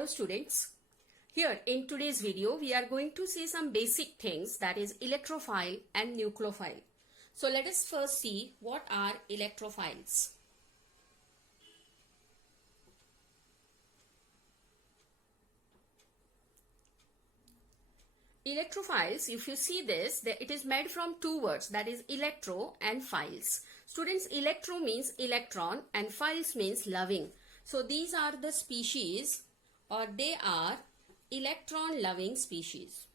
Hello students. Here in today's video we are going to see some basic things, that is electrophile and nucleophile. So let us first see what are electrophiles. Electrophiles, if you see this, it is made from two words, that is electro and philes. Students, electro means electron and philes means loving. So these are the species, or they are electron loving species.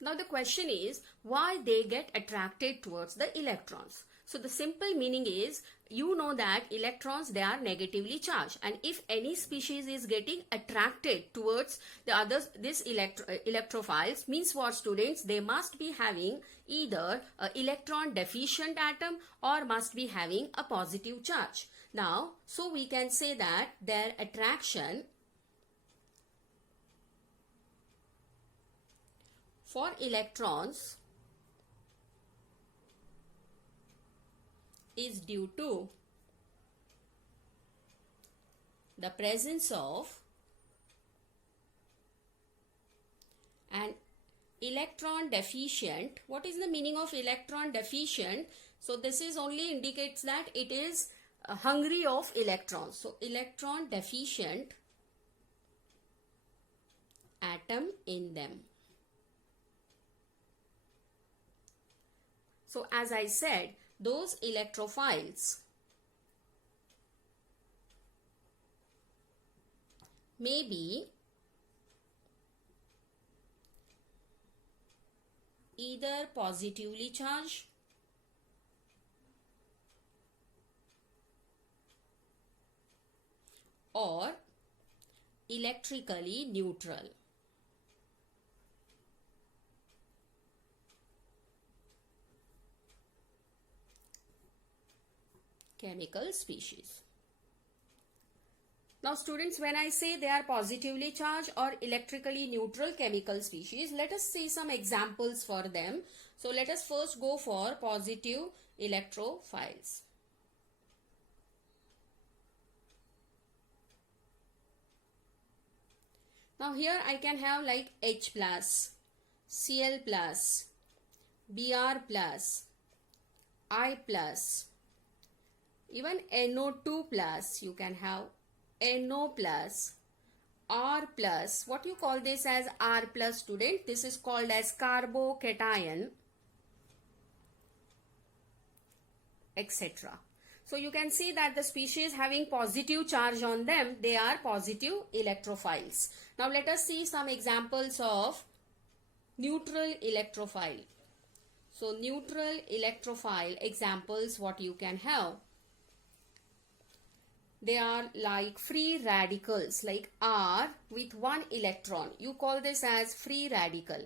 Now the question is why they get attracted towards the electrons. So the simple meaning is, you know that electrons, they are negatively charged, and if any species is getting attracted towards the others, this electrophiles, means what students? They must be having either an electron deficient atom or must be having a positive charge. Now, so we can say that their attraction for electrons is due to the presence of an electron deficient. What is the meaning of electron deficient? So this is only indicates that it is hungry of electrons. So electron deficient atom in them. So as I said, those electrophiles may be either positively charged or electrically neutral. Chemical species. Now students, when I say they are positively charged or electrically neutral chemical species, let us see some examples for them. So let us first go for positive electrophiles. Now here I can have like H plus, Cl plus, Br plus, I plus, even NO2 plus, you can have NO plus, R plus. What you call this as R plus, student? This is called as carbocation, etc. So you can see that the species having positive charge on them, they are positive electrophiles. Now let us see some examples of neutral electrophile. So neutral electrophile examples, what you can have? They are like free radicals, like R with one electron. You call this as free radical.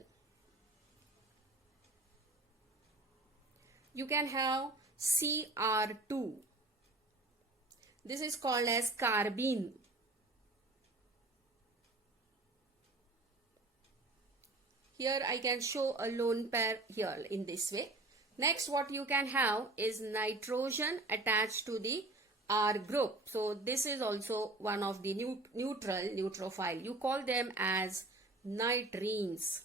You can have Cr2. This is called as carbene. Here I can show a lone pair here in this way. Next, what you can have is nitrogen attached to the R group. So this is also one of the neutral neutrophile. You call them as nitrines.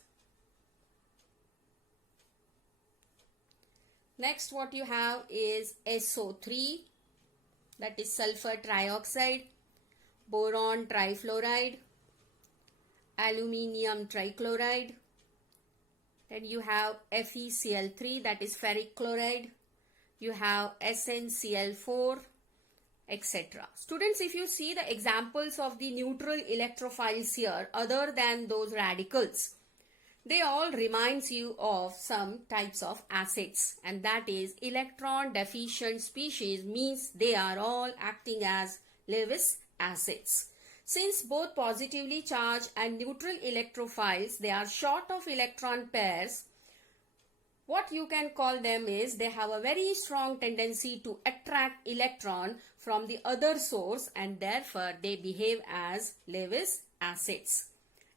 Next, what you have is SO3, that is sulfur trioxide, boron trifluoride, aluminium trichloride. Then you have FeCl3, that is ferric chloride. You have SnCl4, etc. Students, if you see the examples of the neutral electrophiles here, other than those radicals, they all reminds you of some types of acids, and that is electron deficient species, means they are all acting as Lewis acids. Since both positively charged and neutral electrophiles, they are short of electron pairs, what you can call them is they have a very strong tendency to attract electron from the other source, and therefore they behave as Lewis acids.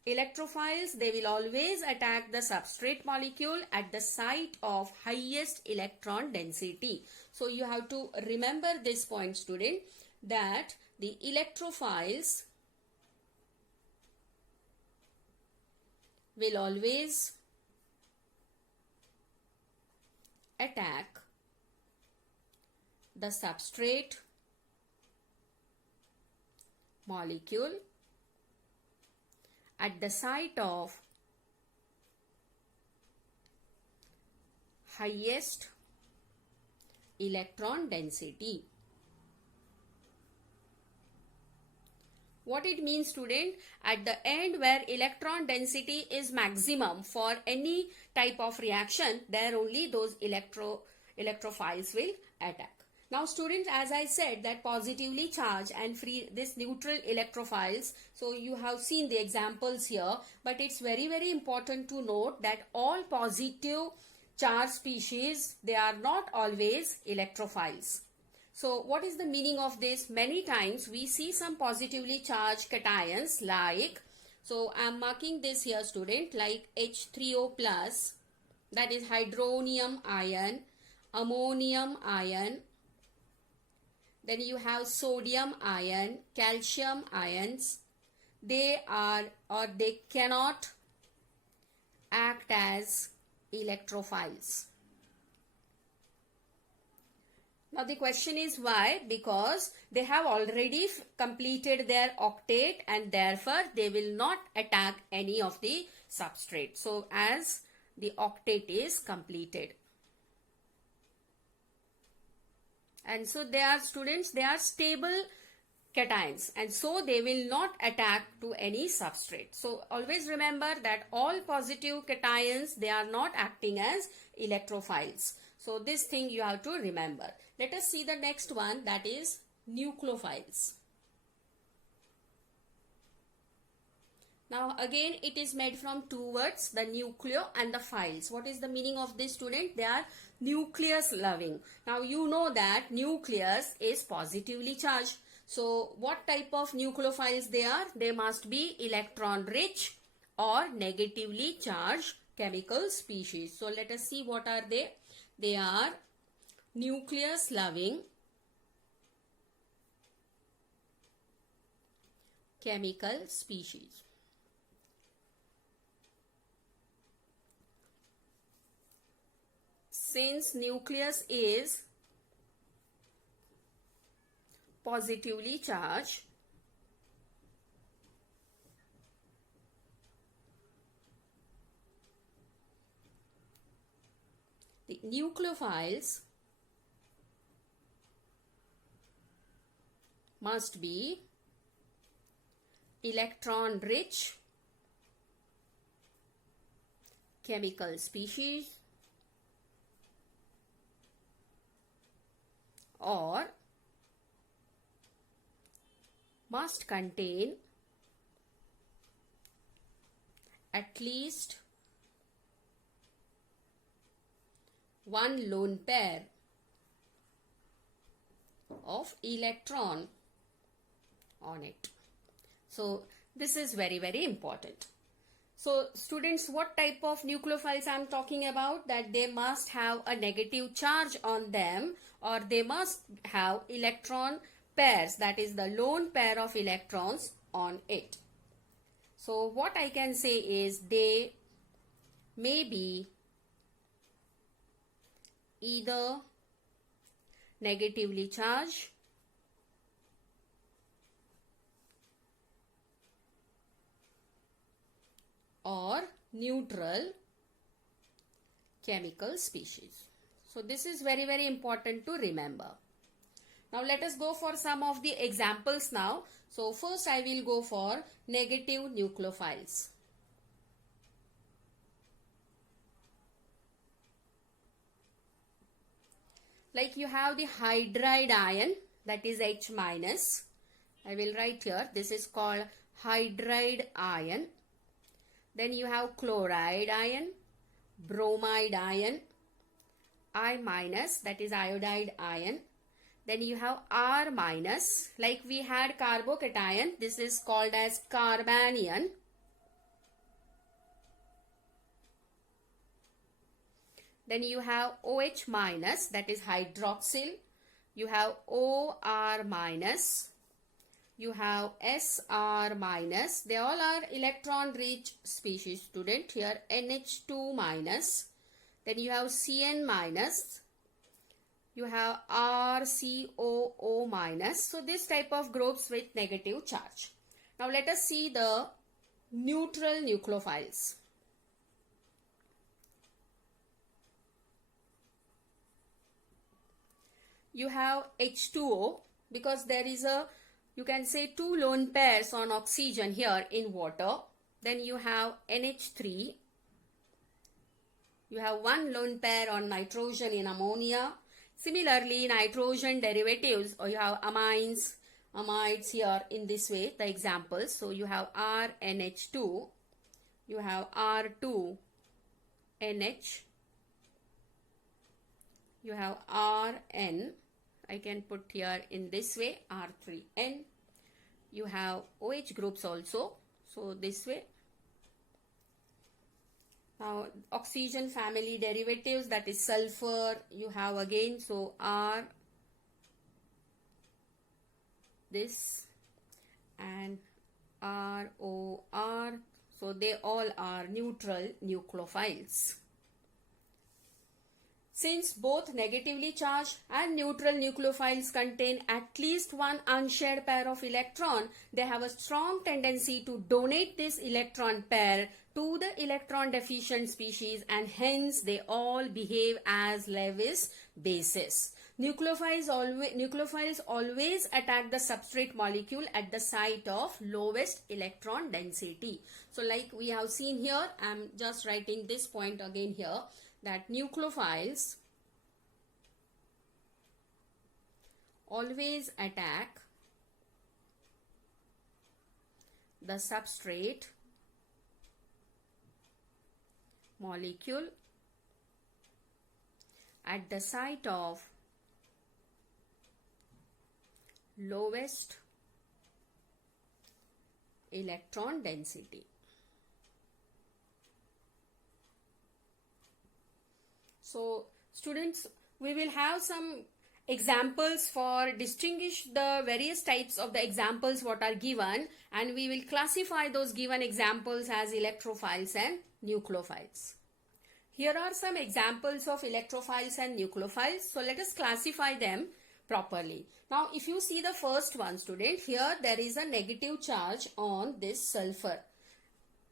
Electrophiles, they will always attack the substrate molecule at the site of highest electron density. So you have to remember this point, student, that the electrophiles will always attack the substrate molecule at the site of highest electron density. What it means, student? At the end where electron density is maximum for any type of reaction, there only those electrophiles will attack. Now students, as I said that positively charged and free this neutral electrophiles, so you have seen the examples here, but it's very important to note that all positive charge species, they are not always electrophiles. So what is the meaning of this? Many times we see some positively charged cations like, so I am marking this here, student, like H3O plus, that is hydronium ion, ammonium ion. Then you have sodium ion, calcium ions. They are or they cannot act as electrophiles. Now the question is why? Because they have already completed their octet and therefore they will not attack any of the substrate. So as the octet is completed. And so they are, students, they are stable cations and so they will not attack to any substrate. So always remember that all positive cations, they are not acting as electrophiles. So this thing you have to remember. Let us see the next one, that is nucleophiles. Now again it is made from two words, the nucleo and the philes. What is the meaning of this, student? They are nucleus loving. Now you know that nucleus is positively charged. So what type of nucleophiles they are? They must be electron rich or negatively charged chemical species. So let us see what are they. They are nucleus loving chemical species. Since nucleus is positively charged, the nucleophiles must be electron rich chemical species or must contain at least one lone pair of electron on it. So this is very important. So students, what type of nucleophiles I am talking about? That they must have a negative charge on them or they must have electron pairs, that is the lone pair of electrons on it. So what I can say is they may be either negatively charged or neutral chemical species. So this is very important to remember. Now let us go for some of the examples now. So first I will go for negative nucleophiles. Like you have the hydride ion, that is H minus. I will write here, this is called hydride ion. Then you have chloride ion, bromide ion, I minus, that is iodide ion. Then you have R minus, like we had carbocation, this is called as carbanion. Then you have OH minus, that is hydroxyl. You have OR minus. You have SR minus. They all are electron rich species, student. Here NH2 minus. Then you have CN minus. You have RCOO minus. So this type of groups with negative charge. Now let us see the neutral nucleophiles. You have H2O, because there is a, you can say, 2 lone pairs on oxygen here in water. Then you have NH3. You have 1 lone pair on nitrogen in ammonia. Similarly, nitrogen derivatives, or you have amines, amides here in this way, the examples. So you have RNH2, you have R2NH, you have Rn, I can put here in this way, R3N. You have OH groups also, so this way. Now oxygen family derivatives, that is sulfur, you have again, so R, this, and ROR, so they all are neutral nucleophiles. Since both negatively charged and neutral nucleophiles contain at least 1 unshared pair of electron, they have a strong tendency to donate this electron pair to the electron deficient species, and hence they all behave as Lewis bases. Nucleophiles always attack the substrate molecule at the site of lowest electron density. So like we have seen here, I am just writing this point again here, that nucleophiles always attack the substrate molecule at the site of lowest electron density. So students, we will have some examples for distinguish the various types of the examples what are given, and we will classify those given examples as electrophiles and nucleophiles. Here are some examples of electrophiles and nucleophiles. So let us classify them properly. Now if you see the first one, student, here there is a negative charge on this sulfur.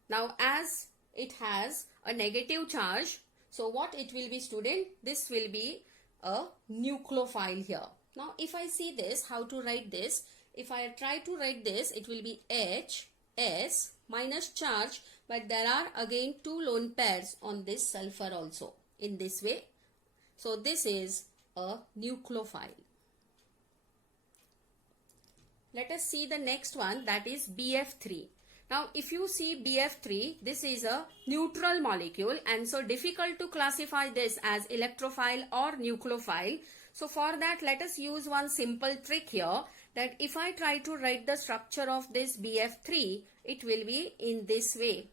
Now as it has a negative charge, so what it will be, student? This will be a nucleophile here. Now if I see this, how to write this? If I try to write this, it will be H, S minus charge, but there are again 2 lone pairs on this sulfur also in this way. So this is a nucleophile. Let us see the next one, that is BF3. Now if you see BF3, this is a neutral molecule, and so difficult to classify this as electrophile or nucleophile. So for that, let us use one simple trick here, that if I try to write the structure of this BF3, it will be in this way,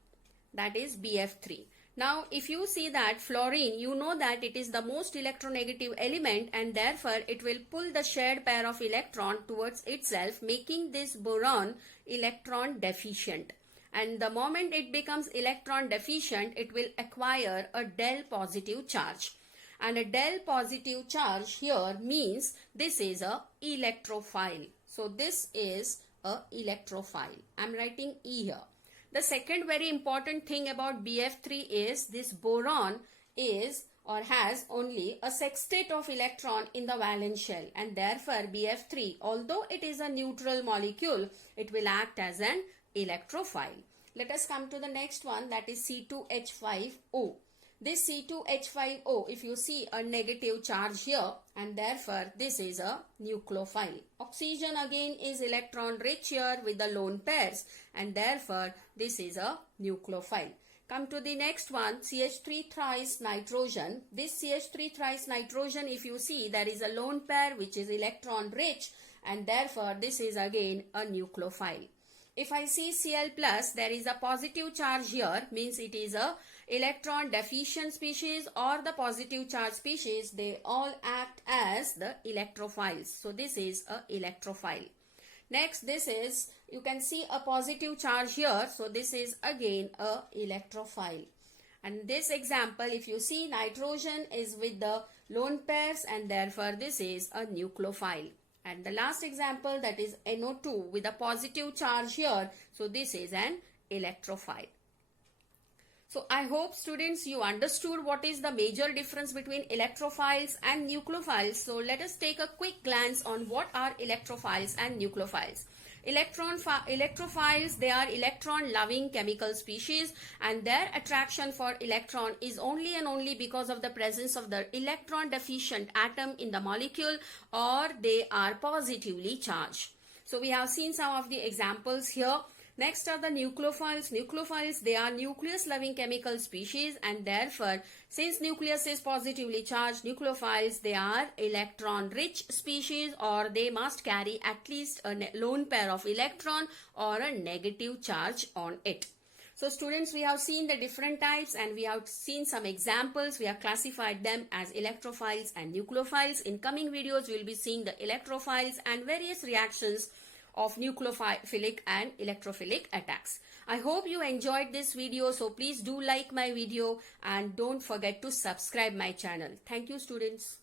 that is BF3. Now if you see that fluorine, you know that it is the most electronegative element, and therefore it will pull the shared pair of electron towards itself, making this boron electron deficient. And the moment it becomes electron deficient, it will acquire a del positive charge. And a del positive charge here means this is a electrophile. So this is a electrophile. I am writing E here. The second very important thing about BF3 is this boron is or has only a sextate of electron in the valence shell, and therefore BF3, although it is a neutral molecule, it will act as an electrophile. Let us come to the next one, that is C2H5O. This C2H5O, if you see a negative charge here, and therefore this is a nucleophile. Oxygen again is electron rich here with the lone pairs, and therefore this is a nucleophile. Come to the next one, CH3 thrice nitrogen. This CH3 thrice nitrogen, if you see, there is a lone pair which is electron rich, and therefore this is again a nucleophile. If I see Cl plus, there is a positive charge here, means it is a electron deficient species or the positive charge species, they all act as the electrophiles. So this is a electrophile. Next, this is, you can see a positive charge here. So this is again a electrophile. And this example, if you see, nitrogen is with the lone pairs and therefore this is a nucleophile. And the last example, that is NO2 with a positive charge here. So this is an electrophile. So I hope students you understood what is the major difference between electrophiles and nucleophiles. So let us take a quick glance on what are electrophiles and nucleophiles. Electrophiles, they are electron loving chemical species, and their attraction for electron is only and only because of the presence of the electron deficient atom in the molecule, or they are positively charged. So we have seen some of the examples here. Next are the nucleophiles. Nucleophiles, they are nucleus loving chemical species, and therefore since nucleus is positively charged, nucleophiles, they are electron rich species, or they must carry at least a lone pair of electron or a negative charge on it. So students, we have seen the different types and we have seen some examples. We have classified them as electrophiles and nucleophiles. In coming videos, we will be seeing the electrophiles and various reactions of nucleophilic and electrophilic attacks. I hope you enjoyed this video, so please do like my video and don't forget to subscribe my channel. Thank you, students.